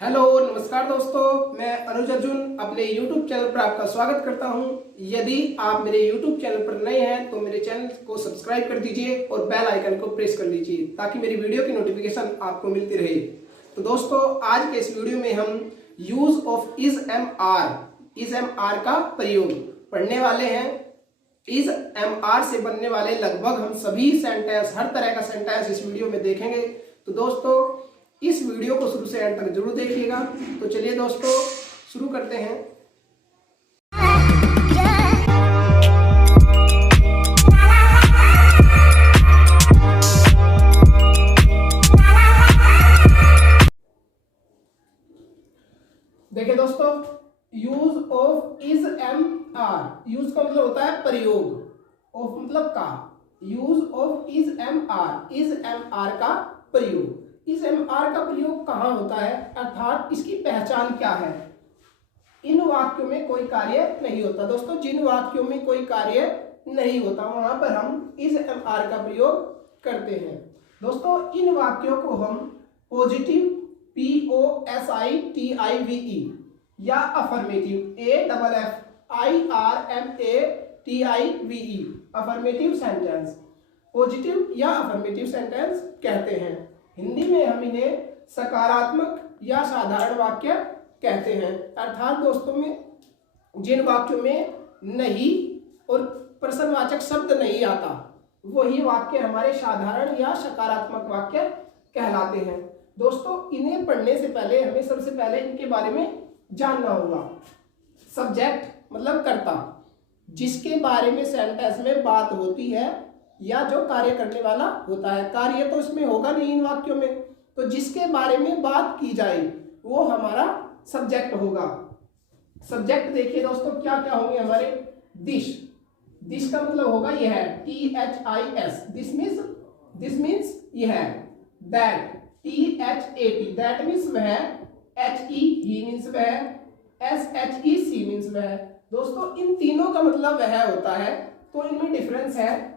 Hello नमस्कार दोस्तों, मैं अनुज अर्जुन अपने YouTube चैनल पर आपका स्वागत करता हूं। यदि आप मेरे YouTube चैनल पर नए हैं तो मेरे चैनल को सब्सक्राइब कर दीजिए और बेल आइकन को प्रेस कर लीजिए ताकि मेरी वीडियो की नोटिफिकेशन आपको मिलती रहे। तो दोस्तों, आज के इस वीडियो में हम use of is am are का प्रयोग पढ़ने वाले हैं। इज एम आर से बनने वाले लगभग हम सभी सेंटेंस, हर तरह का सेंटेंस इस वीडियो में देखेंगे। तो दोस्तों, इस वीडियो को शुरू से एंड तक जरूर देखिएगा। तो चलिए दोस्तों, शुरू करते हैं। देखिए दोस्तों, use of is am are. Use का मतलब होता है प्रयोग, ऑफ मतलब का। Use of is am are का प्रयोग। इस एम आर का प्रयोग कहाँ होता है, अर्थात इसकी पहचान क्या है। इन वाक्यों में कोई कार्य नहीं होता। दोस्तों, जिन वाक्यों में कोई कार्य नहीं होता वहां पर हम इस एम आर का प्रयोग करते हैं। दोस्तों, इन वाक्यों को हम पॉजिटिव POSITIVE या affirmative AFFIRMATIVE affirmative sentence, positive या अफर्मेटिव सेंटेंस कहते हैं। हिंदी में हम इन्हें सकारात्मक या साधारण वाक्य कहते हैं। अर्थात दोस्तों में जिन वाक्यों में नहीं और प्रश्नवाचक शब्द नहीं आता वही वाक्य हमारे साधारण या सकारात्मक वाक्य कहलाते हैं। दोस्तों, इन्हें पढ़ने से पहले हमें सबसे पहले इनके बारे में जानना होगा। सब्जेक्ट मतलब कर्ता, जिसके बारे में सेंटेंस में बात होती है या जो कार्य करने वाला होता है। कार्य तो इसमें होगा नहीं इन वाक्यों में, तो जिसके बारे में बात की जाए वो हमारा सब्जेक्ट होगा। सब्जेक्ट देखिए दोस्तों, क्या क्या होंगे हमारे। दिस का मतलब होगा यह, THIS, दिस मीन्स यह। दैट, THAT, दैट मीन्स वह। HE, ही मीन्स वह। SHEC मीन्स वह। दोस्तों, इन तीनों का मतलब वह होता है, तो इनमें डिफरेंस है।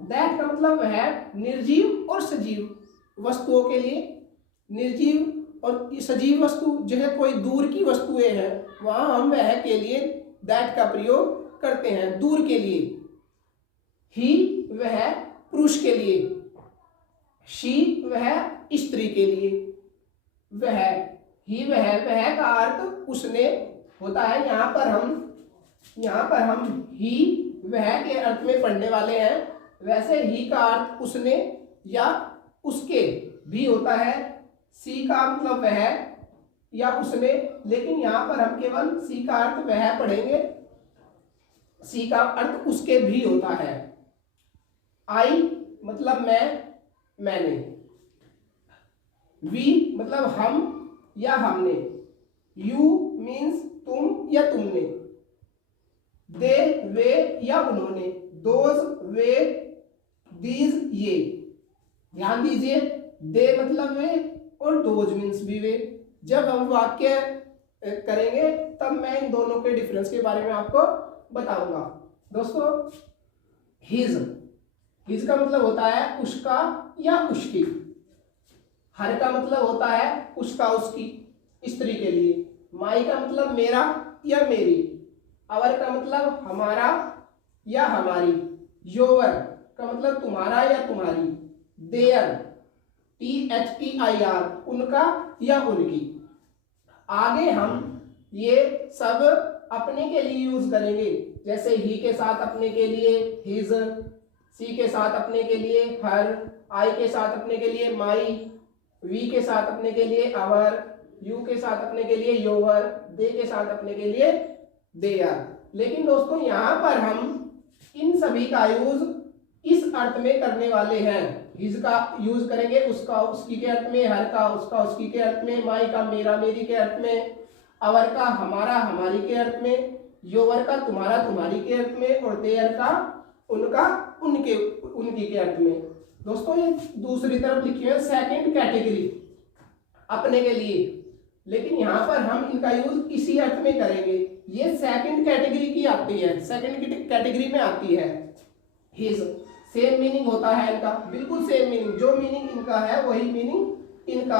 दैट का मतलब वह निर्जीव और सजीव वस्तुओं के लिए। निर्जीव और सजीव वस्तु, जैसे कोई दूर की वस्तुएं हैं वहां हम वह के लिए दैट का प्रयोग करते हैं, दूर के लिए। ही वह पुरुष के लिए। शी वह स्त्री के लिए। वह, ही वह का अर्थ उसने होता है। यहाँ पर हम ही वह के अर्थ में पढ़ने वाले हैं। वैसे ही का अर्थ उसने या उसके भी होता है। सी का मतलब वह या उसने, लेकिन यहाँ पर हम केवल सी का अर्थ वह पढ़ेंगे। सी का अर्थ उसके भी होता है। आई मतलब मैं, मैंने। वी मतलब हम या हमने। यू मीन्स तुम या तुमने। दे वे या उन्होंने। दोज वे दीज ये। ध्यान दीजिए, दे मतलब वे और दोज मीन्स भी वे। जब हम वाक्य करेंगे तब मैं इन दोनों के डिफरेंस के बारे में आपको बताऊंगा। दोस्तों, हिज का मतलब होता है उसका या उसकी। हर का मतलब होता है उसका उसकी, स्त्री के लिए। माई का मतलब मेरा या मेरी। अवर का मतलब हमारा या हमारी। योर का मतलब तुम्हारा या तुम्हारी। देयर, THEIR उनका या उनकी। आगे हम ये सब अपने के लिए यूज करेंगे, जैसे ही के साथ अपने के लिए हिज, सी के साथ अपने के लिए हर, आई के साथ अपने के लिए माई, वी के साथ अपने के लिए आवर, यू के साथ अपने के लिए योर, दे के साथ अपने के लिए देयर। लेकिन दोस्तों, यहाँ पर हम इन सभी का यूज इस अर्थ में करने वाले हैं। हिज का यूज करेंगे उसका उसकी के अर्थ में, हर का उसका उसकी के अर्थ में, माई का मेरा मेरी के अर्थ में, अवर का हमारा हमारी के अर्थ में, योवर का तुम्हारा तुम्हारी के अर्थ में, और देयर का उनका उनके उनकी के अर्थ में। दोस्तों, ये दूसरी तरफ लिखी है सेकंड कैटेगरी, अपने के लिए। लेकिन यहाँ पर हम इनका यूज इसी अर्थ में करेंगे। ये सेकंड कैटेगरी की आती है, सेकंड कैटेगरी में आती है। हिज सेम मीनिंग होता है इनका, बिल्कुल सेम मीनिंग। जो मीनिंग इनका है वही मीनिंग इनका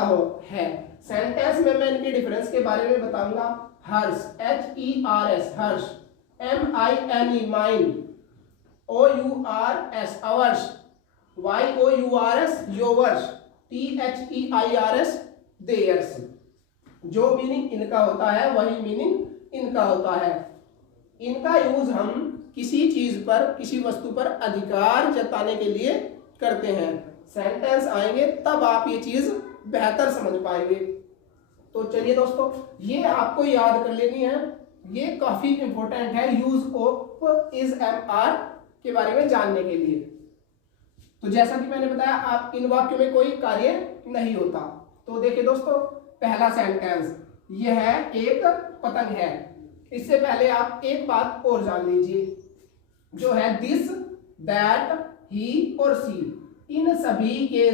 है। सेंटेंस में मैं इनके डिफरेंस के बारे में बताऊंगा। Hers, HERS hers, MINE mine, OURS ours, YOURS yours, THEIRS theirs. जो मीनिंग इनका होता है वही मीनिंग इनका होता है। इनका यूज हम किसी चीज पर, किसी वस्तु पर अधिकार जताने के लिए करते हैं। सेंटेंस आएंगे तब आप ये चीज बेहतर समझ पाएंगे। तो चलिए दोस्तों, ये आपको याद कर लेनी है, ये काफी इंपॉर्टेंट है use of is am are के बारे में जानने के लिए। तो जैसा कि मैंने बताया, आप इन वाक्यों में कोई कार्य नहीं होता। तो देखिए दोस्तों, पहला सेंटेंस, यह एक पतंग है। इससे पहले आप एक बात और जान लीजिए, जो है दिस, दैट, ही और सी, इन सभी के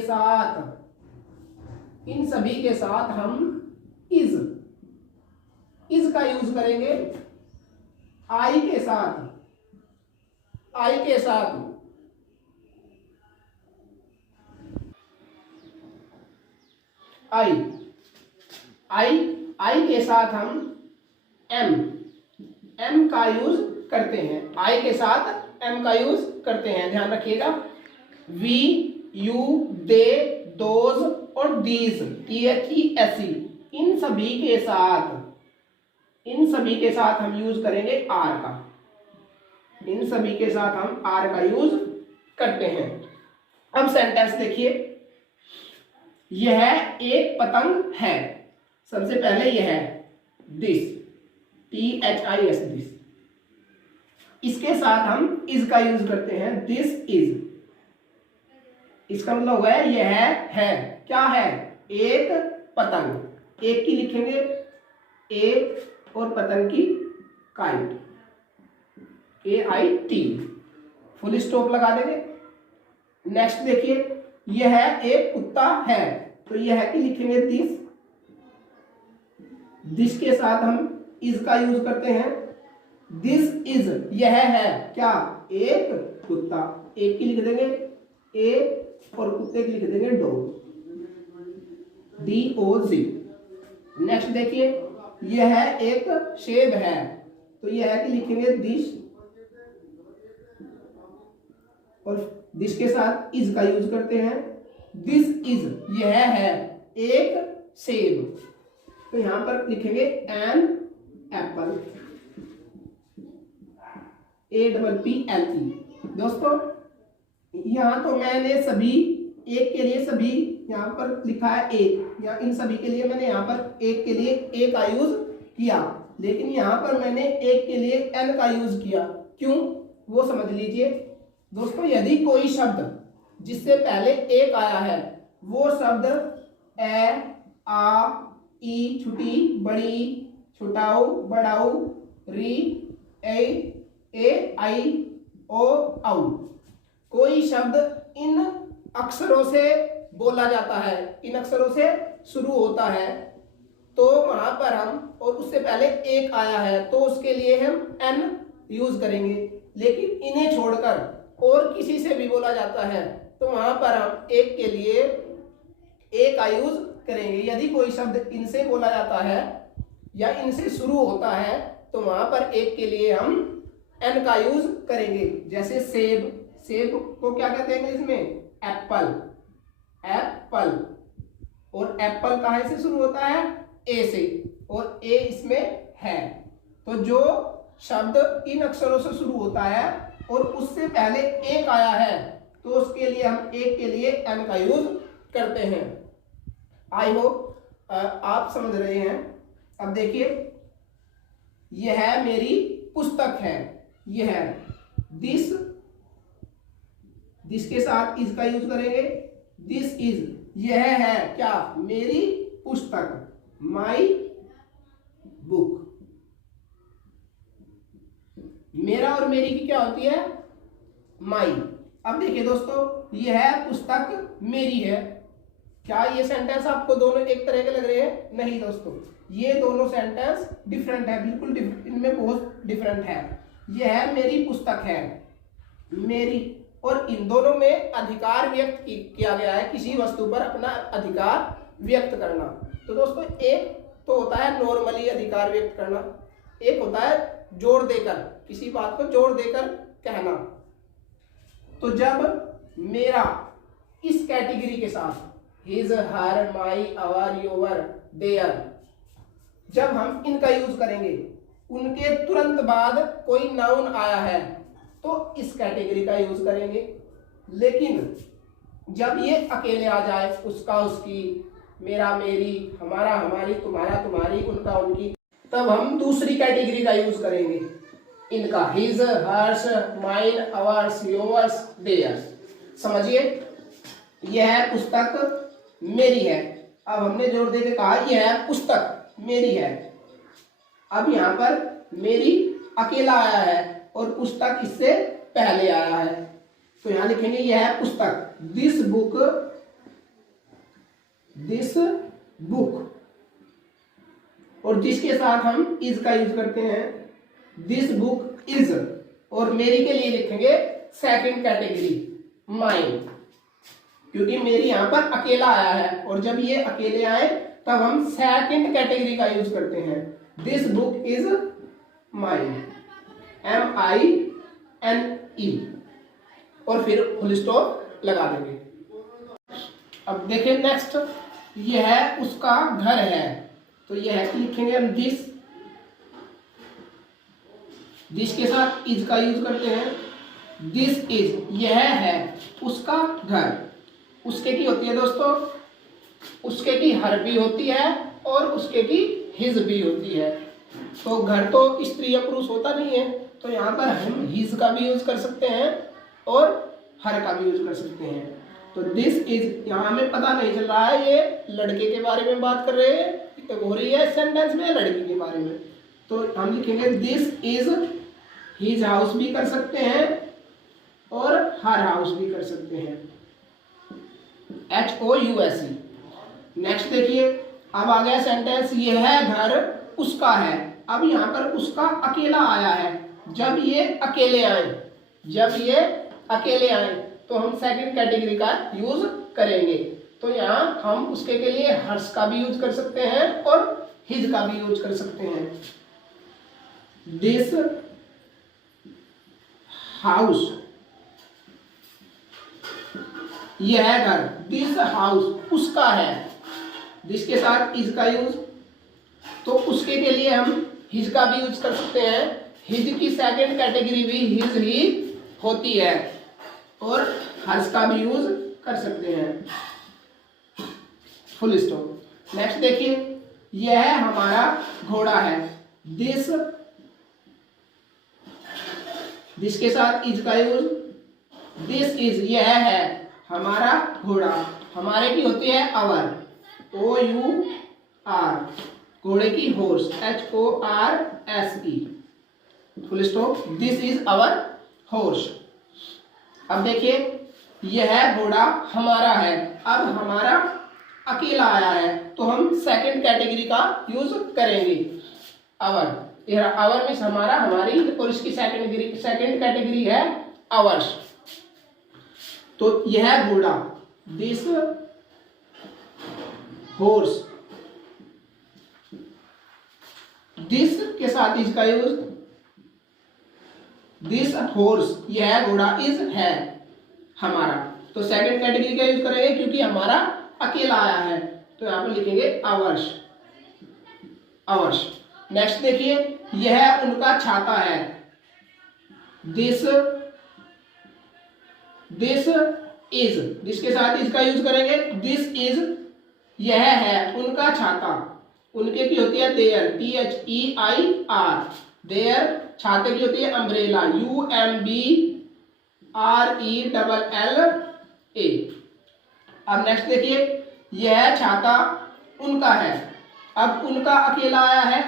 साथ हम इज का यूज करेंगे। आई के साथ आई के साथ हम एम का यूज करते हैं। आई के साथ एम का यूज करते हैं, ध्यान रखिएगा। वी, यू, दे, दोज और दीज, THESE, इन सभी के साथ हम यूज करेंगे आर का। इन सभी के साथ हम आर का यूज करते हैं। अब सेंटेंस देखिए, यह एक पतंग है। सबसे पहले यह है दिस, THIS दिस। इसके साथ हम इज का यूज करते हैं, दिस इज। इसका मतलब होगा यह है, क्या है, एक पतंग। एक की लिखेंगे एक और पतंग की काइट, KIT, फुल स्टॉप लगा देंगे। नेक्स्ट देखिए, यह एक कुत्ता है, तो यह की लिखेंगे दिस। दिस के साथ हम इज का यूज करते हैं, दिस इज, यह है क्या, एक कुत्ता। एक की लिख देंगे ए और कुत्ते की लिख देंगे डॉग, DOG। नेक्स्ट देखिए, यह एक सेब है, तो यह की लिखेंगे दिस और दिस के साथ इज का यूज करते हैं, दिस इज, यह है एक सेब, तो यहां पर लिखेंगे एन एप्पल, APPLE। दोस्तों, यहां तो मैंने सभी एक के लिए सभी यहां पर लिखा है एक, या इन सभी के लिए मैंने यहां पर एक के लिए ए का यूज किया, लेकिन यहां पर मैंने एक के लिए एन का यूज किया। क्यों, वो समझ लीजिए। दोस्तों, यदि कोई शब्द जिससे पहले एक आया है, वो शब्द ए, आ, ई, छुटी, बड़ी, छुटाऊ, बड़ाऊ, री, ए, आई, ओ, औ, कोई शब्द इन अक्षरों से बोला जाता है, इन अक्षरों से शुरू होता है, तो वहां पर हम, और उससे पहले एक आया है तो उसके लिए हम एन यूज करेंगे। लेकिन इन्हें छोड़कर और किसी से भी बोला जाता है तो वहां पर हम एक के लिए ए का यूज करेंगे। यदि कोई शब्द इनसे बोला जाता है या इनसे शुरू होता है तो वहां पर एक के लिए हम एन का यूज करेंगे। जैसे सेब, सेब को क्या कहते हैं इंग्लिश में, एप्पल, एप्पल। और एप्पल कहाँ से शुरू होता है, ए से, और ए इसमें है। तो जो शब्द इन अक्षरों से शुरू होता है और उससे पहले एक आया है तो उसके लिए हम एक के लिए एन का यूज करते हैं। आई होप आप समझ रहे हैं। अब देखिए, यह मेरी पुस्तक है, यह दिस, दिस के साथ इज का यूज करेंगे, दिस इज, यह है क्या, मेरी पुस्तक, माई बुक। मेरा और मेरी की क्या होती है, माई। अब देखिए दोस्तों, यह पुस्तक मेरी है। क्या ये सेंटेंस आपको दोनों एक तरह के लग रहे हैं? नहीं दोस्तों, ये दोनों सेंटेंस डिफरेंट है, बिल्कुल इनमें बहुत डिफरेंट है। यह मेरी पुस्तक है, मेरी, और इन दोनों में अधिकार व्यक्त किया गया है, किसी वस्तु पर अपना अधिकार व्यक्त करना। तो दोस्तों एक तो होता है नॉर्मली अधिकार व्यक्त करना, एक होता है जोर देकर, किसी बात को जोर देकर कहना। तो जब मेरा इस कैटेगरी के साथ his, her, my, our, your, their, जब हम इनका यूज करेंगे, उनके तुरंत बाद कोई नाउन आया है तो इस कैटेगरी का यूज करेंगे। लेकिन जब ये अकेले आ जाए, उसका, उसकी, मेरा, मेरी, हमारा, हमारी, तुम्हारा, तुम्हारी, उनका, उनकी, तब हम दूसरी कैटेगरी का यूज करेंगे, इनका, his, hers, mine, ours, yours, theirs. समझिए, यह पुस्तक मेरी है। अब हमने जोर देकर कहा यह पुस्तक मेरी है। अब यहाँ पर मेरी अकेला आया है और पुस्तक इससे पहले आया है, तो यहां लिखेंगे यह पुस्तक, दिस बुक, दिस बुक। और जिसके साथ हम इज का यूज करते हैं, दिस बुक इज। और मेरी के लिए लिखेंगे सेकंड कैटेगरी, माइन, क्योंकि मेरी यहां पर अकेला आया है और जब ये अकेले आए तब हम सेकंड कैटेगरी का यूज करते हैं, this book is mine, MINE, और फिर फुल स्टॉप लगा देंगे। अब देखिए नेक्स्ट, यह उसका घर है, तो यह लिखेंगे हम दिस, दिस के साथ इज का यूज करते हैं, दिस इज, यह है उसका घर। उसके की होती है दोस्तों, उसके की हर भी होती है और उसके की हिज भी होती है। तो घर तो स्त्री या पुरुष होता नहीं है, तो यहाँ पर हम हिज का भी यूज कर सकते हैं और हर का भी यूज कर सकते हैं। तो दिस इज, यहाँ हमें पता नहीं चल रहा है ये लड़के के बारे में बात कर रहे हैं, हो रही है सेंटेंस में लड़की के बारे में, तो हम लिखेंगे दिस इज हिज हाउस भी कर सकते हैं और हर हाउस भी कर सकते हैं, HOUSE। नेक्स्ट देखिए, अब आ गया सेंटेंस, यह घर उसका है। अब यहाँ पर उसका अकेला आया है, जब ये अकेले आए, जब ये अकेले आए तो हम सेकंड कैटेगरी का यूज करेंगे। तो यहाँ हम उसके के लिए हर्ष का भी यूज कर सकते हैं और हिज का भी यूज कर सकते हैं। दिस हाउस, यह घर, दिस हाउस उसका है, दिस के साथ इज का यूज, तो उसके के लिए हम हिज का भी यूज कर सकते हैं। हिज की सेकंड कैटेगरी भी हिज ही होती है और हर्ष का भी यूज कर सकते हैं, फुल स्टॉप। नेक्स्ट देखिए, यह हमारा घोड़ा है, दिस, दिस के साथ इज का यूज, दिस इज, यह है हमारा घोड़ा, हमारे की होती है अवर, OUR, घोड़े की horse, HORSE, full stop, this is our horse. अब देखिए, यह घोड़ा हमारा है, अब हमारा अकेला आया है तो हम सेकंड कैटेगरी का यूज करेंगे, अवर। यह अवर मीन्स हमारा, हमारी, और इसकी सेकंड कैटेगरी है अवर्स। तो यह घोड़ा, दिस हॉर्स, दिस के साथ इज का यूज, दिस हॉर्स, यह घोड़ा इज है हमारा, तो सेकंड कैटेगरी का यूज करेंगे क्योंकि हमारा अकेला आया है, तो यहां पर लिखेंगे अवर्स, अवर्स। नेक्स्ट देखिए, यह उनका छाता है, दिस, दिस इज, दिस के साथ इसका यूज करेंगे, दिस इज, यह है उनका छाता, उनके की होती है देयर, THEIR, देयर, छाते की होती है अम्ब्रेला, UMBRELLA। अब नेक्स्ट देखिए, यह छाता उनका है, अब उनका अकेला आया है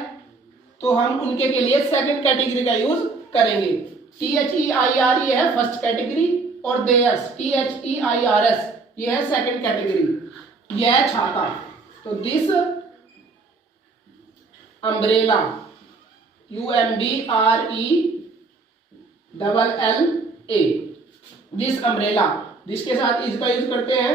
तो हम उनके के लिए सेकंड कैटेगरी का यूज करेंगे, THEIR ये है फर्स्ट कैटेगरी और देयर्स, THEIRS ये है सेकंड कैटेगरी, यह छाता, तो this umbrella, UMBRELLA, this umbrella, this के साथ इज का यूज करते हैं,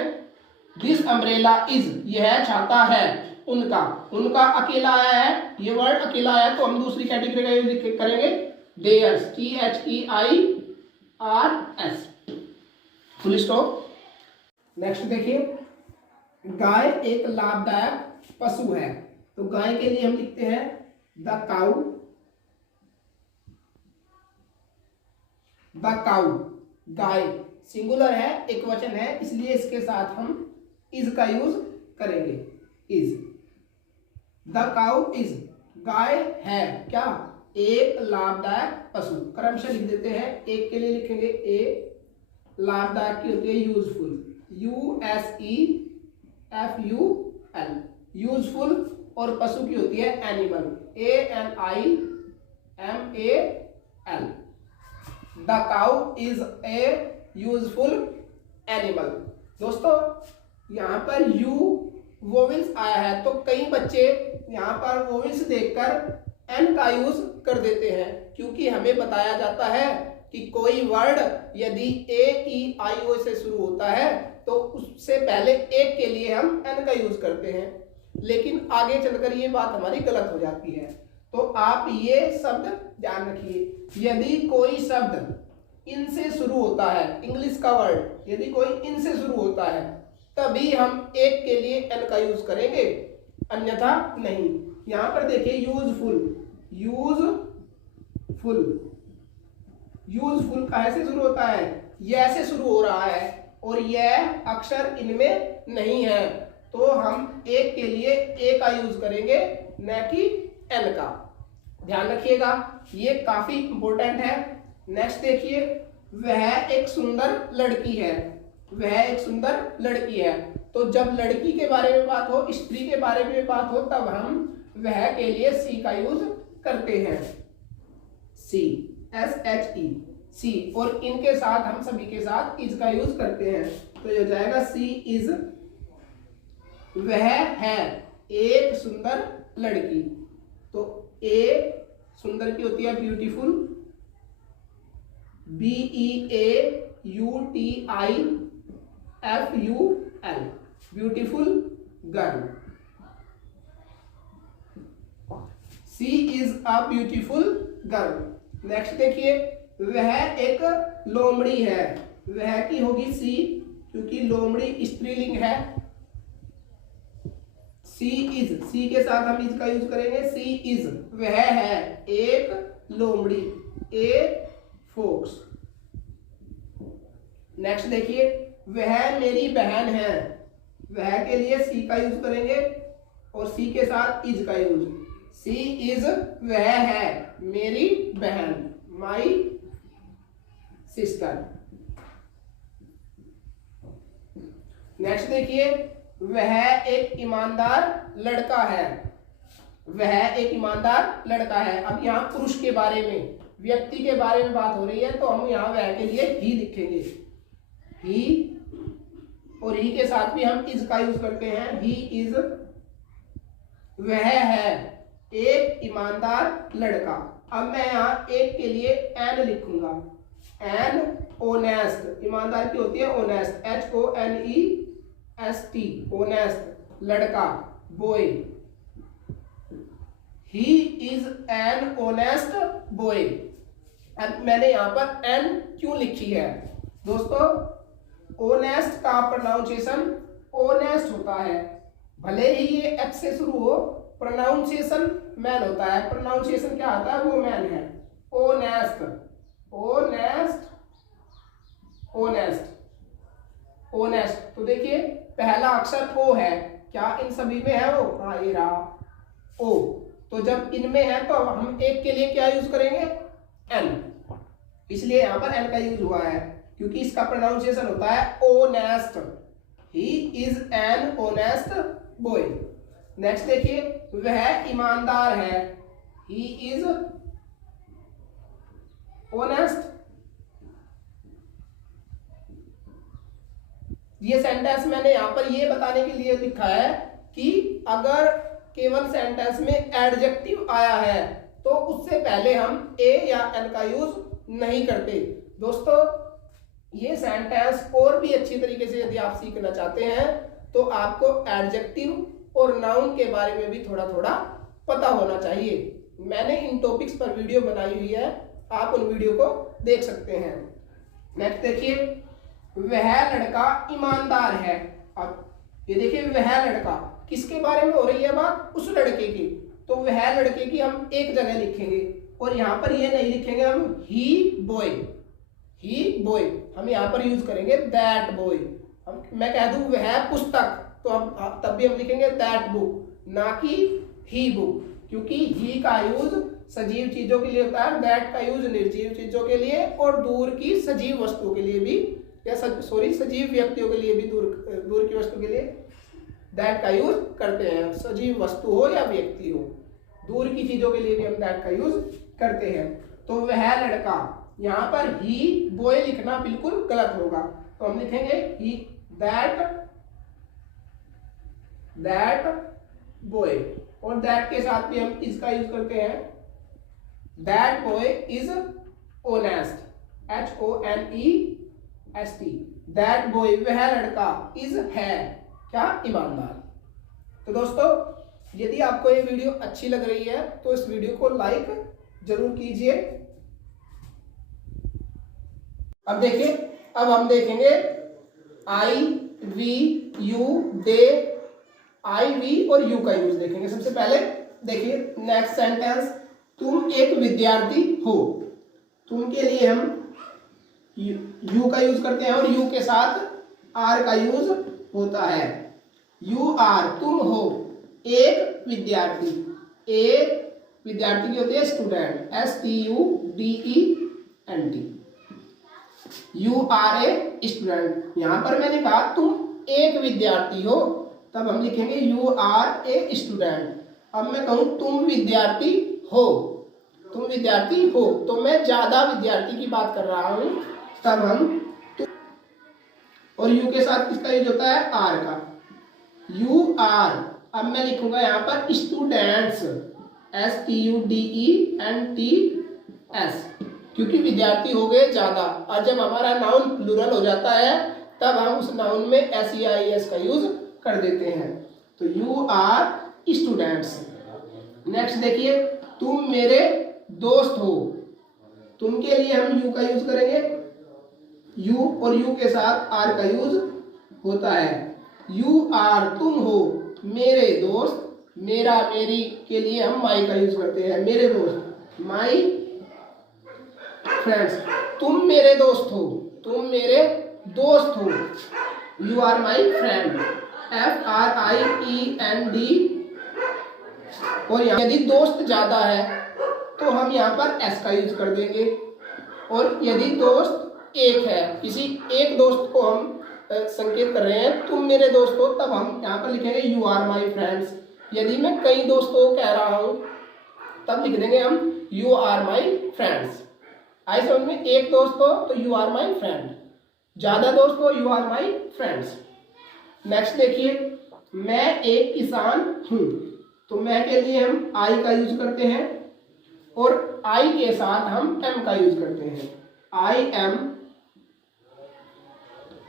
दिस अम्ब्रेला इज, यह छाता है उनका, उनका अकेला आया है, ये वर्ड अकेला आया है तो हम दूसरी कैटेगरी का यूज करेंगे theirs, THEIRS, full stop. Next देखिए, गाय एक लाभदायक पशु है, तो गाय के लिए हम लिखते हैं the cow, the cow, guy singular है, एक वचन है, इसलिए इसके साथ हम इज का यूज करेंगे, इज। द काउ इज, गाय है क्या, एक लाभदायक पशु, क्रमशः लिख देते हैं, एक के लिए लिखेंगे ए, लाभदायक की होती है यूजफुल, USEFUL, यूजफुल, और पशु की होती है animal, ANIMAL। The cow is a useful animal. दोस्तों यहाँ पर यू वोवेल्स आया है तो कई बच्चे यहाँ पर वोवेल्स देखकर एन का यूज कर देते हैं, क्योंकि हमें बताया जाता है कि कोई वर्ड यदि AEIO से शुरू होता है तो उससे पहले एक के लिए हम एन का यूज करते हैं, लेकिन आगे चलकर ये बात हमारी गलत हो जाती है। तो आप ये शब्द ध्यान रखिए, यदि कोई शब्द इनसे शुरू होता है, इंग्लिश का वर्ड यदि कोई इनसे शुरू होता है तभी हम एक के लिए एन का यूज करेंगे, अन्यथा नहीं। यहां पर देखिए यूजफुल, यूजफुल कहाँ से शुरू होता है, यह से शुरू हो रहा है और यह अक्षर इनमें नहीं है, तो हम एक के लिए ए का यूज करेंगे न कि एन का, ध्यान रखिएगा, ये काफी इंपॉर्टेंट है। नेक्स्ट देखिए, वह एक सुंदर लड़की है, वह एक सुंदर लड़की है, तो जब लड़की के बारे में बात हो, स्त्री के बारे में बात हो, तब हम वह के लिए सी का यूज करते हैं, सी, SHE, सी, और इनके साथ हम सभी के साथ इज का यूज करते हैं, तो ये हो जाएगा सी इज, वह है एक सुंदर लड़की, तो ए सुंदर की होती है beautiful, BEAUTIFUL, beautiful girl, she is a beautiful girl. Next देखिए, वह एक लोमड़ी है, वह की होगी सी, क्योंकि लोमड़ी स्त्रीलिंग है, सी इज, सी के साथ हम इज का यूज करेंगे, सी इज, वह है एक लोमड़ी, ए फोक्स। नेक्स्ट देखिए, वह मेरी बहन है, वह के लिए सी का यूज करेंगे और सी के साथ इज का यूज, सी इज, वह है मेरी बहन, माई सिस्टर। नेक्स्ट देखिए, वह एक ईमानदार लड़का है, वह एक ईमानदार लड़का है। अब यहाँ पुरुष के बारे में, व्यक्ति के बारे में बात हो रही है, तो हम यहाँ वह के लिए ही लिखेंगे, ही, और ही के साथ भी हम इज का यूज करते हैं, ही इज, वह है एक ईमानदार लड़का। अब मैं यहाँ एक के लिए एन लिखूंगा, एन ऑनेस्ट, ईमानदार की होती है ऑनेस्ट, HONEST, ऑनेस्ट, लड़का, boy, he is an honest boy. अब मैंने यहाँ पर एन क्यों लिखी है दोस्तों, ऑनेस्ट का प्रोनाउंसिएशन ऑनेस्ट होता है, भले ही ये एच से शुरू हो, प्रोनाउंसिएशन मैन होता है, प्रोनाउंसिएशन क्या आता है, वो मैन है, ऑनेस्ट, ऑनेस्ट, ऑनेस्ट, ऑनेस्ट। तो देखिए पहला अक्षर ओ है, क्या इन सभी में है वो, हाँ ये रहा ओ, तो जब इनमें है तो हम एक के लिए क्या यूज करेंगे, एन, इसलिए यहां पर एन का यूज हुआ है, क्योंकि इसका प्रोनाउंसिएशन होता है honest, he is an honest boy. Next देखिए, वह ईमानदार है, ही इज ऑनेस्ट। ये सेंटेंस मैंने यहां पर ये बताने के लिए लिखा है कि अगर केवल सेंटेंस में एडजेक्टिव आया है तो उससे पहले हम ए या एन का यूज नहीं करते। दोस्तों ये सेंटेंस और भी अच्छी तरीके से यदि आप सीखना चाहते हैं तो आपको एडजेक्टिव और नाउन के बारे में भी थोड़ा थोड़ा पता होना चाहिए। मैंने इन टॉपिक्स पर वीडियो बनाई हुई है, आप उन वीडियो को देख सकते हैं। नेक्स्ट देखिए, वह लड़का ईमानदार है। अब ये देखिए, वह लड़का किसके बारे में हो रही है बात? उस लड़के की। तो वह लड़के की हम एक जगह लिखेंगे और यहाँ पर ये नहीं लिखेंगे हम ही बॉय। ही बॉय हम यहाँ पर यूज करेंगे दैट बॉय। हम मैं कह दूं वह पुस्तक, तो अब तब भी हम लिखेंगे दैट बुक, ना कि ही बुक, क्योंकि ही का यूज सजीव चीजों के लिए होता है, दैट का यूज निर्जीव चीजों के लिए और दूर की सजीव वस्तुओं के लिए भी, या सजीव व्यक्तियों के लिए भी, दूर की वस्तु के लिए दैट का यूज करते हैं। सजीव वस्तु हो या व्यक्ति हो, दूर की चीजों के लिए भी हम दैट का यूज करते हैं। तो वह लड़का, यहाँ पर ही बॉय लिखना बिल्कुल गलत होगा, तो हम लिखेंगे ही दैट बॉय, और दैट के साथ भी हम इसका यूज करते हैं, that boy is honest, HONEST, that boy वह लड़का, इज है क्या? ईमानदार। तो दोस्तों, यदि आपको ये वीडियो अच्छी लग रही है तो इस वीडियो को लाइक जरूर कीजिए। अब देखिए, अब हम देखेंगे I, we, you, they, I, we और यू का यूज देखेंगे। सबसे पहले देखिए नेक्स्ट सेंटेंस, तुम एक विद्यार्थी हो। तुम के लिए हम यू का यूज करते हैं और यू के साथ आर का यूज होता है। यू आर, तुम हो एक विद्यार्थी। एक विद्यार्थी की होती है student, STUDENT। You are a student. यहां पर मैंने कहा तुम एक विद्यार्थी हो, तब हम लिखेंगे यू आर ए स्टूडेंट। अब मैं कहूं तुम विद्यार्थी हो, तुम विद्यार्थी हो, तो मैं ज्यादा विद्यार्थी की बात कर रहा हूं, तब हम और यू के साथ किसका यूज होता है? आर का। यू आर, अब मैं लिखूंगा यहाँ पर स्टूडेंट्स, STUDENTS, क्योंकि विद्यार्थी हो गए ज्यादा, और जब हमारा नाउन प्लूरल हो जाता है तब हम उस नाउन में SEIS का यूज कर देते हैं। तो यू आर स्टूडेंट्स। नेक्स्ट देखिए, तुम मेरे दोस्त हो। तुम के लिए हम यू का यूज करेंगे, यू और यू के साथ आर का यूज होता है। यू आर, तुम हो मेरे दोस्त। मेरा, मेरी के लिए हम माई का यूज करते हैं, मेरे दोस्त, माई फ्रेंड्स। तुम मेरे दोस्त हो, तुम मेरे दोस्त हो, you are my friend, FRIEND। और यदि दोस्त ज्यादा है तो हम यहाँ पर S का यूज कर देंगे, और यदि दोस्त एक है, किसी एक दोस्त को हम संकेत कर रहे हैं, तुम मेरे दोस्त हो, तब हम यहाँ पर लिखेंगे यू आर माई फ्रेंड्स। यदि मैं कई दोस्तों को कह रहा हूं तब लिख देंगे हम यू आर माई फ्रेंड्स। आई समझ में? एक दोस्त हो तो यू आर माई फ्रेंड, ज्यादा दोस्त हो you are my friends. Next देखिए, मैं एक किसान हूं। तो मैं के लिए हम आई का यूज करते हैं और आई के साथ हम एम का यूज करते हैं, आई एम,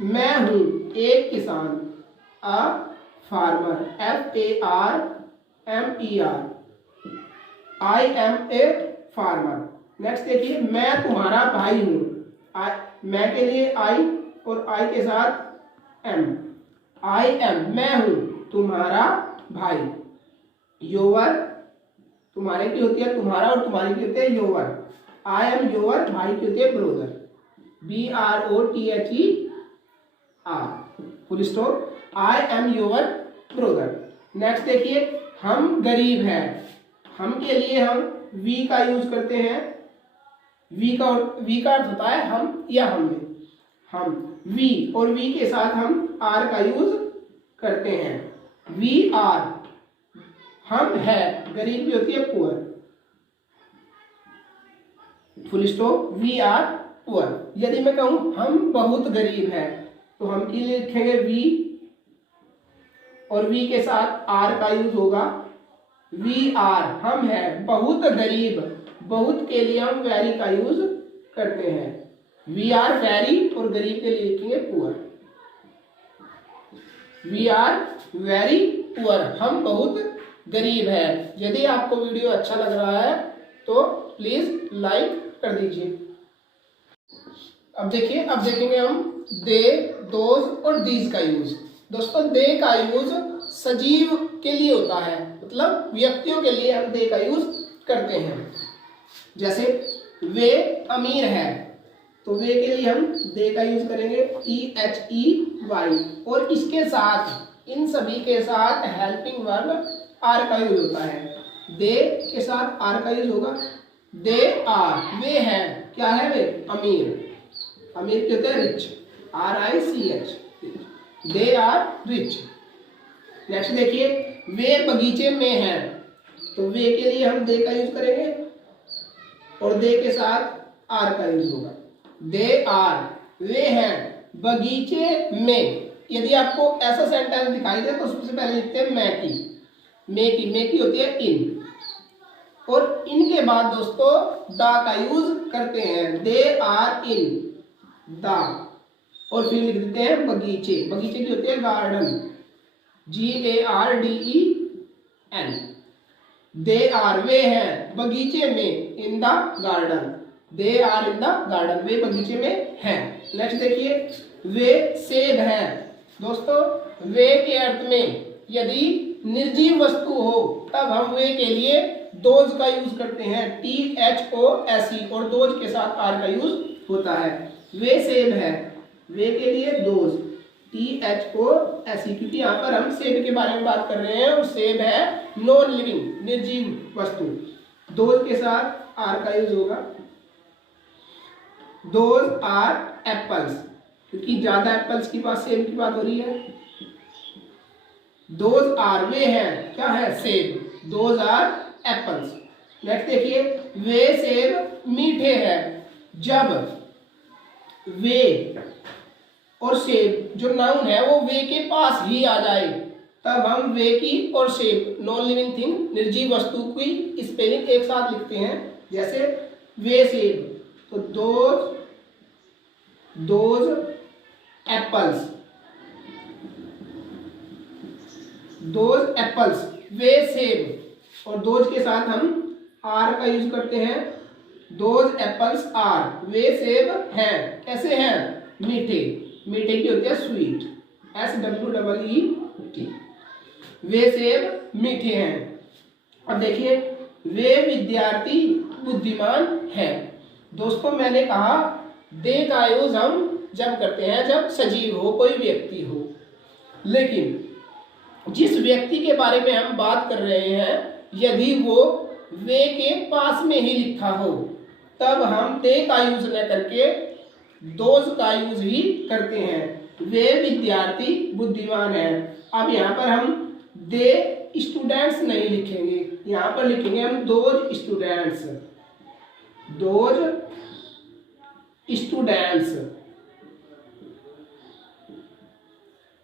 मैं हूं एक किसान, a farmer, FARMER, I am a farmer. Next देखिए, मैं तुम्हारा भाई हूं। मैं के लिए आई और आई के साथ एम, आई एम, मैं हूं तुम्हारा भाई। योवर, तुम्हारे की होती है तुम्हारा और तुम्हारी की होती है योवर। आई एम योवर, भाई की होती है brother, BROTHER, full stop, I am योवर brother. Next देखिए, हम गरीब हैं। हम के लिए हम वी का यूज करते हैं। वी का अर्थ होता है हम या हम में, हम, वी, और वी के साथ हम आर का यूज करते हैं। वी आर, हम है, गरीब की होती है poor, full stop, we are poor. यदि मैं कहूं हम बहुत गरीब हैं तो हम के लिए लिखेंगे वी, और वी के साथ आर का यूज होगा, वी आर, हम है बहुत गरीब। बहुत के लिए हम वेरी का यूज करते हैं, वी आर वेरी, और गरीब के लिए लिखेंगे poor, we are very poor, हम बहुत गरीब हैं। यदि आपको वीडियो अच्छा लग रहा है तो प्लीज लाइक कर दीजिए। अब देखिए, अब देखेंगे हम दे, दोज और दीज का यूज। दोस्तों दे का यूज सजीव के लिए होता है, मतलब व्यक्तियों के लिए हम दे का यूज करते हैं। जैसे वे अमीर है तो वे के लिए हम दे का यूज करेंगे THEY, और इसके साथ, इन सभी के साथ हेल्पिंग वर्ब आर का यूज होता है। दे के साथ आर का यूज होगा। दे आर, वे हैं, क्या है वे? अमीर। अमीर कहते हैं rich, RICH, they are rich. Next देखिए, वे बगीचे में हैं तो वे के लिए हम दे का यूज करेंगे और दे के साथ आर का यूज होगा। दे आर, वे हैं बगीचे में। यदि आपको ऐसा सेंटेंस दिखाई दे तो सबसे पहले लिखते हैं मैं की। मैं की होती है इन, और इनके बाद दोस्तों द का यूज करते हैं। दे आर इन द, और फिर लिख देते हैं बगीचे। बगीचे की होती है गार्डन, GARDEN। दे आर, वे हैं बगीचे में, in the garden. They are in the garden, वे बगीचे में हैं। नेक्स्ट देखिए, वे सेब हैं। दोस्तों वे के अर्थ में यदि निर्जीव वस्तु हो तब हम वे के लिए दोज का यूज करते हैं, THOSE, और दोज के साथ आर का यूज होता है। वे सेब है, वे के लिए दोज, THOSE, क्योंकि यहाँ पर हम सेब के बारे में बात कर रहे हैं और सेब है नॉन लिविंग, निर्जीव वस्तु। दोज के साथ आर का यूज होगा। दोज आर एप्पल्स, क्योंकि ज्यादा एप्पल्स की बात, सेब की बात हो रही है। दोज आर, वे हैं, क्या है? सेब। Those are apples. नेक्स्ट देखिए, वे सेब मीठे हैं। जब वे और सेब जो नाउन है वो वे के पास ही आ जाए तब हम वे की और सेब, नॉन लिविंग थिंग, निर्जीव वस्तु की स्पेलिंग एक साथ लिखते हैं। जैसे वे सेब, तो दोज एप्पल्स, दोज एप्पल्स, वे सेब, और दोज के साथ हम आर का यूज करते हैं। दोज एप्पल्स आर, वे सेब हैं, कैसे हैं? मीठे। मीठे की होती है स्वीट, SWEET। वे सेब मीठे हैं। अब देखिए, वे विद्यार्थी बुद्धिमान हैं। दोस्तों मैंने कहा दे का यूज हम जब करते हैं जब सजीव हो, कोई व्यक्ति हो, लेकिन जिस व्यक्ति के बारे में हम बात कर रहे हैं यदि वो वे के पास में ही लिखा हो तब हम दे का यूज न करके दोज का यूज ही करते हैं। वे विद्यार्थी बुद्धिमान हैं। अब यहाँ पर हम दे स्टूडेंट्स नहीं लिखेंगे, यहाँ पर लिखेंगे हम those students. Those students,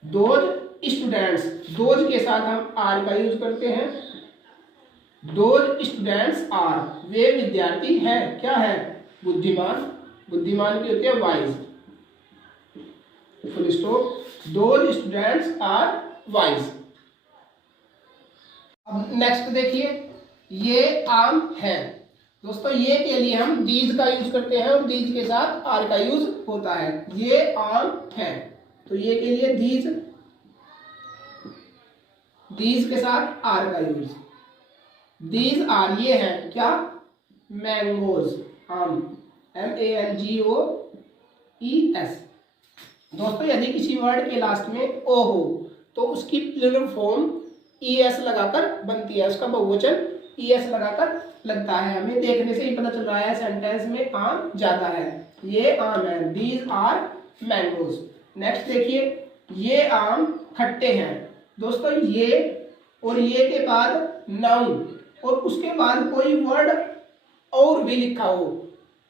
those students, those के साथ हम आर का यूज करते हैं। दोज स्टूडेंट्स आर, वे विद्यार्थी हैं, क्या है? बुद्धिमान। बुद्धिमान की होती है wise, full stop. Those students are wise. अब नेक्स्ट देखिए, ये आम है। दोस्तों ये के लिए हम दीज का यूज करते हैं और दीज के साथ आर का यूज होता है। ये आम है तो ये के लिए दीज, दीज के साथ आर का यूज। दीज आर, ये है क्या? मैंगोज, आम, MANGOES। दोस्तों यदि किसी वर्ड के लास्ट में ओ हो तो उसकी प्लूरल फॉर्म ES लगाकर बनती है, उसका बहुवचन ES लगाकर लगता है। हमें देखने से ही पता चल रहा है सेंटेंस में आम ज्यादा है। ये आम है, दीज आर मैंगोज। नेक्स्ट देखिए, ये आम खट्टे हैं। दोस्तों ये और ये के बाद नाउन और उसके बाद कोई वर्ड और भी लिखा हो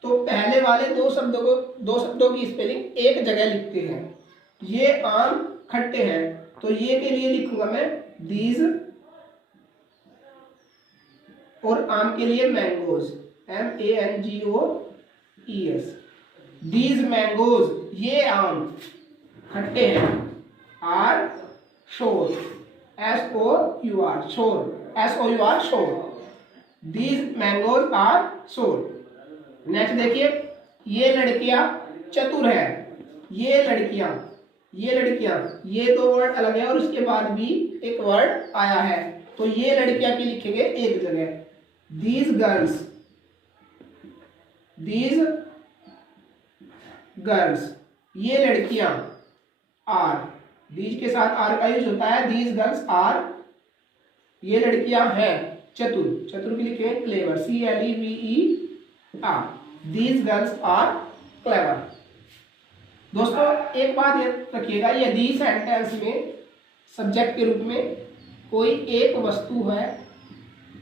तो पहले वाले दो शब्दों की स्पेलिंग एक जगह लिखते हैं। ये आम खट्टे हैं तो ये के लिए लिखूंगा मैं दीज, और आम के लिए मैंगोज, MANGOES। दीज मैंगोज, ये आम खट्टे हैं, आर शोर, S-O-U-R, शोर, S-O-U-R, शोर। These mangoes are sour। Next देखिए, ये लड़कियां चतुर है, ये लड़कियां, ये दो वर्ड अलग है और उसके बाद भी एक वर्ड आया है, तो ये लड़कियां की लिखेंगे एक जगह। These girls, ये लड़कियां, आर, these के साथ आर का यूज होता है। These girls are, ये लड़कियां हैं चतुर, चतुर की लिखेंगे clever, C-L-E-V-E-R। These girls are clever। दोस्तों एक बात याद रखिएगा, यदि सेंटेंस में सब्जेक्ट के रूप में कोई एक वस्तु है,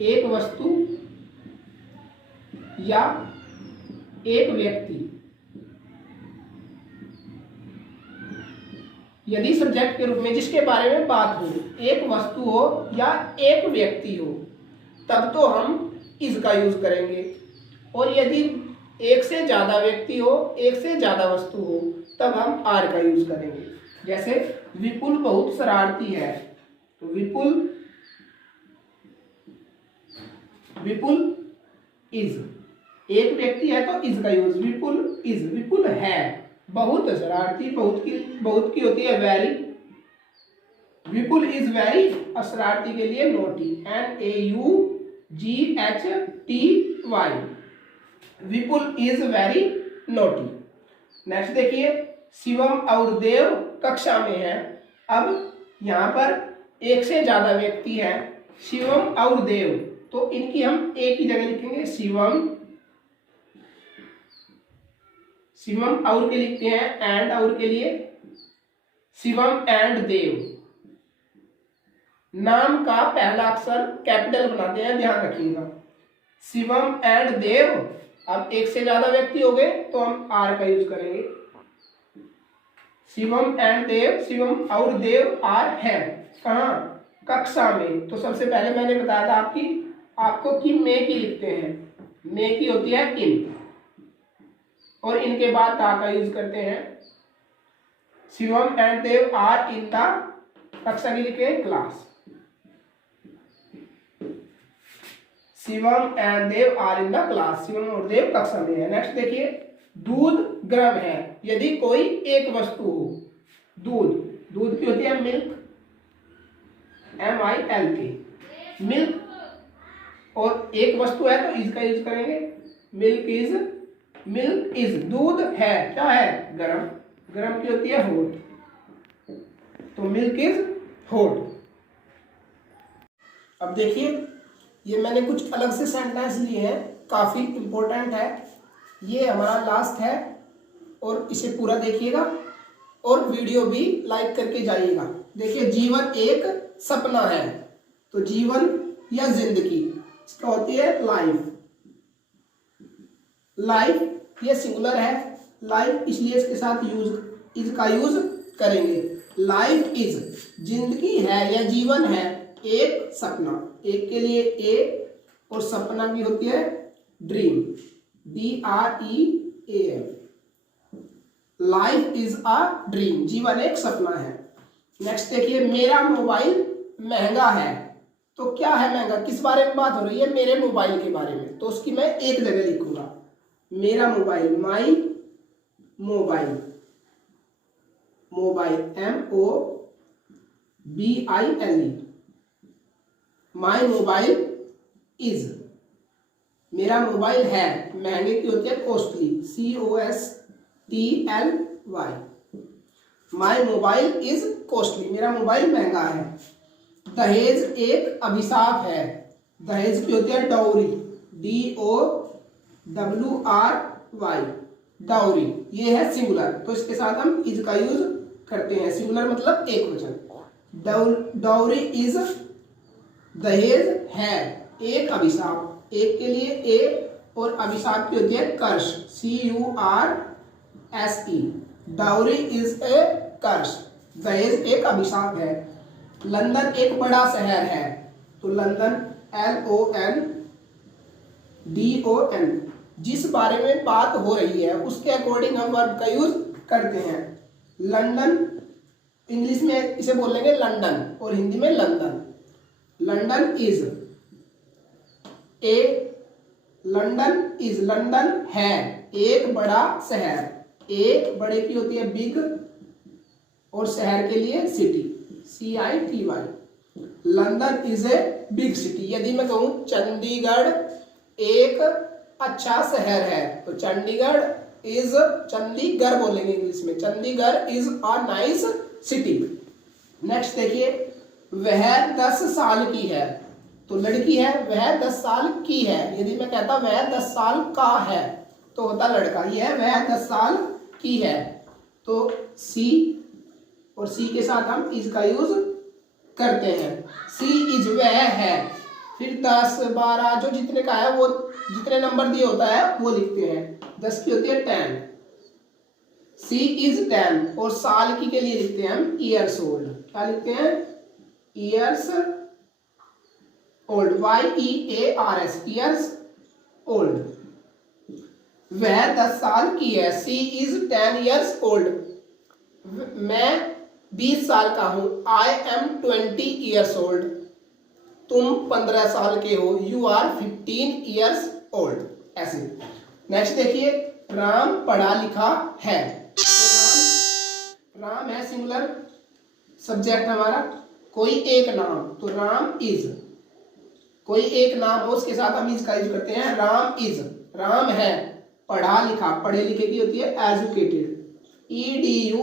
एक वस्तु या एक व्यक्ति, यदि सब्जेक्ट के रूप में जिसके बारे में बात हो एक वस्तु हो या एक व्यक्ति हो, तब तो हम इज का यूज करेंगे। और यदि एक से ज्यादा व्यक्ति हो, एक से ज्यादा वस्तु हो, तब हम आर का यूज करेंगे। जैसे विपुल बहुत शरारती है, तो विपुल इज, एक व्यक्ति है तो इज का यूज, विपुल इज, विपुल है बहुत शरारती, बहुत की होती है वेरी, विपुल इज वेरी, और शरारती के लिए naughty, N-A-U-G-H-T-Y, Vipul is very naughty. Next देखिए, शिवम और देव कक्षा में है। अब यहाँ पर एक से ज्यादा व्यक्ति है, शिवम और देव, तो इनकी हम एक ही जगह लिखेंगे, शिवम और के लिखते हैं, एंड और के लिए शिवम एंड देव। नाम का पहला अक्षर कैपिटल बनाते हैं, ध्यान रखिएगा, शिवम एंड देव। अब एक से ज्यादा व्यक्ति हो गए तो हम आर का यूज करेंगे, शिवम एंड देव, शिवम और देव आर है कहाँ, कक्षा में। तो सबसे पहले मैंने बताया था आपको कि मे की लिखते हैं, मे की होती है इन, और इनके बाद ता का यूज करते हैं। Shivam and Dev are in the, कक्षा की लिखे class, Shivam and Dev are in the class, Shivam और देव कक्षा में है। नेक्स्ट देखिए, दूध गर्म है, यदि कोई एक वस्तु हो, दूध की होती है मिल्क, MILK, मिल्क, और एक वस्तु है तो इसका यूज करेंगे, मिल्क इज, दूध है, क्या है, गरम की होती है हॉट, तो मिल्क इज हॉट। अब देखिए, ये मैंने कुछ अलग से सेंटेंस लिए हैं, काफी इंपॉर्टेंट है, ये हमारा लास्ट है, और इसे पूरा देखिएगा और वीडियो भी लाइक करके जाइएगा। देखिए, जीवन एक सपना है, तो जीवन या जिंदगी इसका होती है लाइफ, ये सिंगुलर है, लाइफ इसलिए इसके साथ इज का यूज करेंगे। लाइफ इज, जिंदगी है या जीवन है एक सपना, एक के लिए ए, और सपना की होती है dream, DREAM। Life is a dream, जीवन एक सपना है। नेक्स्ट देखिए, मेरा मोबाइल महंगा है, तो क्या है महंगा, किस बारे में बात हो रही है, मेरे मोबाइल के बारे में, तो उसकी मैं एक जगह लिखूंगा, मेरा mobile, my mobile, MOBILE, my mobile is, मेरा मोबाइल है, महंगे की होती है costly, COSTLY, my mobile is costly, मेरा मोबाइल महंगा है। दहेज एक अभिशाप है, दहेज की होती है डाउरी, DOWRY, डाउरी, ये है सिंगुलर, तो इसके साथ हम इज का यूज करते हैं, सिंगुलर मतलब एक वचन। डाउरी इज, दहेज है एक अभिशाप, एक के लिए ए, और अभिशाप की होती है कर्ष, CURSE, डाउरी इज ए कर्ष, दहेज एक अभिशाप है। लंदन एक बड़ा शहर है, तो लंदन LONDON, जिस बारे में बात हो रही है उसके अकॉर्डिंग हम वर्ब का यूज करते हैं। लंदन इंग्लिश में इसे बोल लेंगे लंदन और हिंदी में लंदन। लंदन इज लंदन है एक बड़ा शहर। एक बड़े की होती है बिग और शहर के लिए city, CITY। London is a big city. यदि मैं कहूं चंडीगढ़ एक अच्छा शहर है तो चंडीगढ़ बोलेंगे इंग्लिश में, Chandigarh is a nice city. Next देखिए, वह 10 साल की है तो लड़की है, वह 10 साल की है। यदि मैं कहता वह 10 साल का है तो होता लड़का, यह वह 10 साल की है तो सी, और सी के साथ हम इज का यूज करते हैं। सी इज वह है। फिर 10 12 जो जितने का है वो जितने नंबर दिए होता है वो लिखते हैं। 10 की होती है 10, सी इज 10। और साल की के लिए लिखते हैं हम ईयर्स ओल्ड। क्या लिखते हैं? Years old, YEARS, years old. वह 10 साल की है, सी इज 10 ईयर्स ओल्ड। मैं 20 साल का हूं, I am 20 ईयर्स ओल्ड। तुम 15 साल के हो, You are 15 ईयर्स ओल्ड। ऐसे। नेक्स्ट देखिए, राम पढ़ा लिखा है तो राम है सिंगुलर, सब्जेक्ट हमारा। कोई एक नाम तो राम इज, कोई एक नाम हो उसके साथ हम इसका यूज करते हैं, राम इज। राम है पढ़ा लिखा, पढ़े लिखे की होती है educated, EDUCATED।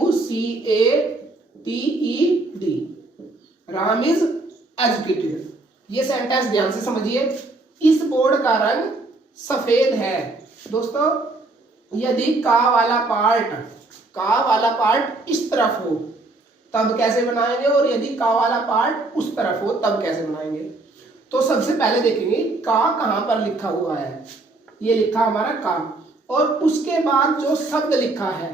Ram is educated. ये सेंटेंस ध्यान से समझिए। इस बोर्ड का रंग सफेद है। दोस्तों यदि का वाला पार्ट इस तरफ हो तब कैसे बनाएंगे, और यदि का वाला पार्ट उस तरफ हो तब कैसे बनाएंगे। तो सबसे पहले देखेंगे का कहां पर लिखा हुआ है। ये लिखा हमारा का, और उसके बाद जो शब्द लिखा है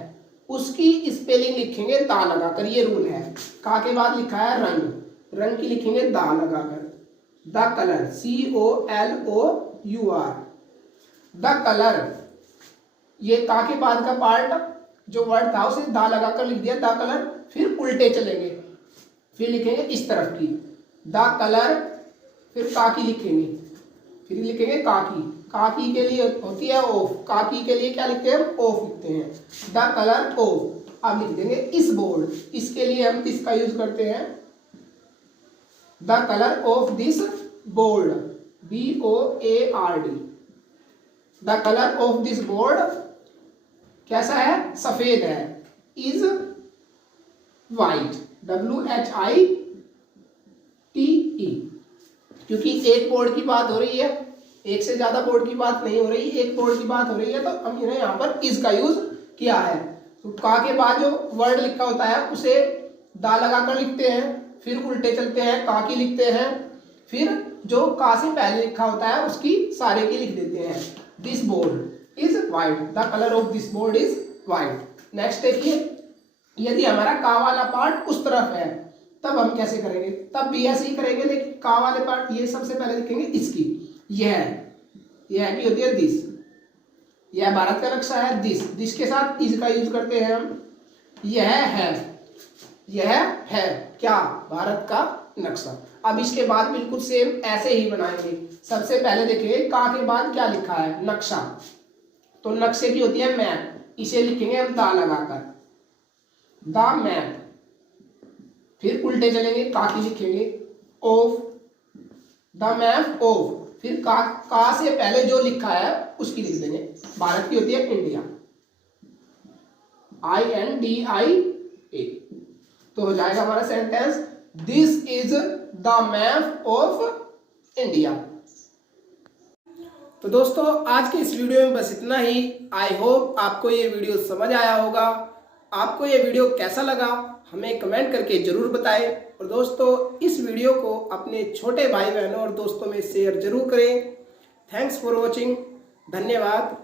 उसकी स्पेलिंग लिखेंगे दा लगाकर। ये रूल है। का के बाद लिखा है रंग, रंग की लिखेंगे दा लगाकर। The colour, COLOUR, the colour. ये का के बाद का पार्ट जो वर्ड था उसे दा लगाकर लिख दिया, द कलर। फिर उल्टे चलेंगे, फिर लिखेंगे इस तरफ की द कलर, फिर का की लिखेंगे, फिर लिखेंगे काकी। काकी के लिए होती है ऑफ, काकी के लिए क्या लिखते हैं? ऑफ लिखते हैं। The colour of. अब लिख देंगे इस बोर्ड, इसके लिए हम किसका यूज करते हैं? The colour of this board, BOARD। The colour of this board कैसा है? सफेद है। Is white, WHITE। क्योंकि एक बोर्ड की बात हो रही है, एक से ज्यादा बोर्ड की बात नहीं हो रही, एक बोर्ड की बात हो रही है, तो हमने यहाँ पर इज का यूज किया है। तो का के बाद जो वर्ड लिखा होता है उसे दा लगाकर लिखते हैं, फिर उल्टे चलते हैं, का की लिखते हैं, फिर जो का से पहले लिखा होता है उसकी सारे की लिख देते हैं। This board is white, the colour of this board is white. Next देखिए, यदि हमारा का वाला पार्ट उस तरफ है तब हम कैसे करेंगे? तब भी ऐसे ही करेंगे, लेकिन का वाले पार्ट ये सबसे पहले लिखेंगे इसकी। यह की होती है दिस, यह भारत का नक्शा है। दिस के साथ इज का यूज करते हैं हम। यह है क्या? भारत का नक्शा। अब इसके बाद बिल्कुल सेम ऐसे ही बनाएंगे। सबसे पहले देखिए का के बाद क्या लिखा है? नक्शा। तो नक्शे की होती है मैप, इसे लिखेंगे हम दा लगाकर, द मैप। फिर उल्टे चलेंगे, का की लिखेंगे ऑफ, द मैप ऑफ। फिर का से पहले जो लिखा है उसकी लिख देंगे। भारत की होती है इंडिया, INDIA। तो हो जाएगा हमारा sentence, this is the map of India. तो दोस्तों आज के इस वीडियो में बस इतना ही। आई होप आपको ये वीडियो समझ आया होगा। आपको ये वीडियो कैसा लगा हमें कमेंट करके जरूर बताएं, और दोस्तों इस वीडियो को अपने छोटे भाई बहनों और दोस्तों में शेयर जरूर करें। Thanks for watching. धन्यवाद।